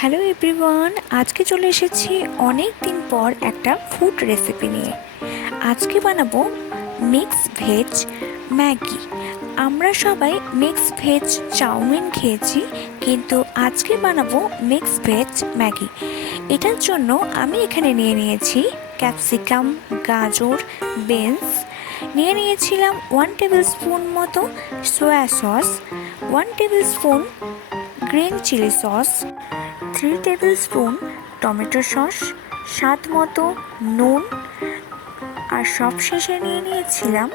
Hello everyone, আজকে চলে এসেছি অনেক দিন পর একটা ফুড রেসিপি নিয়ে। আজকে বানাবো মিক্স ভেজ ম্যাগি। আমরা সবাই মিক্স ভেজ চাউমিন খেয়েছি, কিন্তু আজকে বানাবো মিক্স ভেজ ম্যাগি। এটার জন্য আমি এখানে নিয়েছি ক্যাপসিকাম, গাজর, বিনস, নিয়েছিলাম 1 টেবিল স্পুন মতো soya sauce, 1 tablespoon green chilli sauce, 3 tablespoon tomato sauce, স্বাদ মতো নুন, আর সবশেষে নিয়েছিলাম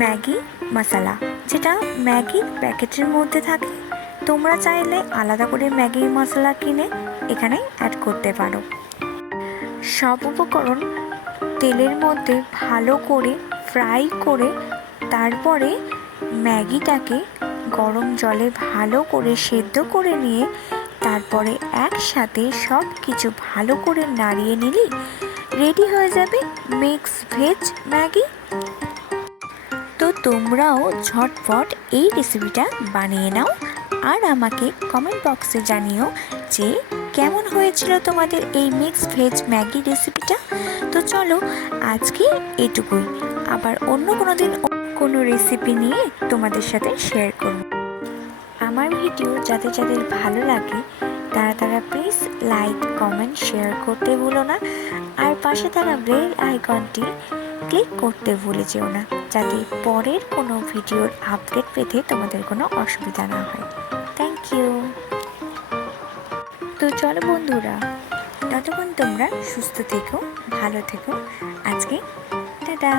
ম্যাগি মশলা, যেটা ম্যাগির প্যাকেটের মধ্যে থাকে। তোমরা চাইলে আলাদা করে ম্যাগি মশলা কিনে এখানে অ্যাড করতে পারো। সব উপকরণ তেলের মধ্যে ভালো করে ফ্রাই করে তারপরে ম্যাগিটাকে গরম জলে ভালো করে সেদ্ধ করে নিয়ে তারপরে একসাথে সব কিছু ভালো করে নাড়িয়ে নিলেই রেডি হয়ে যাবে মিক্স ভেজ ম্যাগি। তো তোমরাও ঝটপট এই রেসিপিটা বানিয়ে নাও আর আমাকে কমেন্ট বক্সে জানিও যে কেমন হয়েছিল তোমাদের এই মিক্স ভেজ ম্যাগি রেসিপিটা। তো চলো আজকে এটুকুই, আবার অন্য কোনো দিন কোনো রেসিপি নিয়ে তোমাদের সাথে শেয়ার করব। আমার ভিডিও যাদের যাদের ভালো লাগে তারা প্লিজ লাইক, কমেন্ট, শেয়ার করতে ভুলো না, আর পাশে থাকা বেল আইকনটি ক্লিক করতে ভুলে যেও না, যাতে পরের কোনো ভিডিওর আপডেট পেতে তোমাদের কোনো অসুবিধা না হয়। Thank you. তো চলো বন্ধুরা, ততক্ষণ তোমরা সুস্থ থেকো, ভালো থেকো। আজকে টাটা।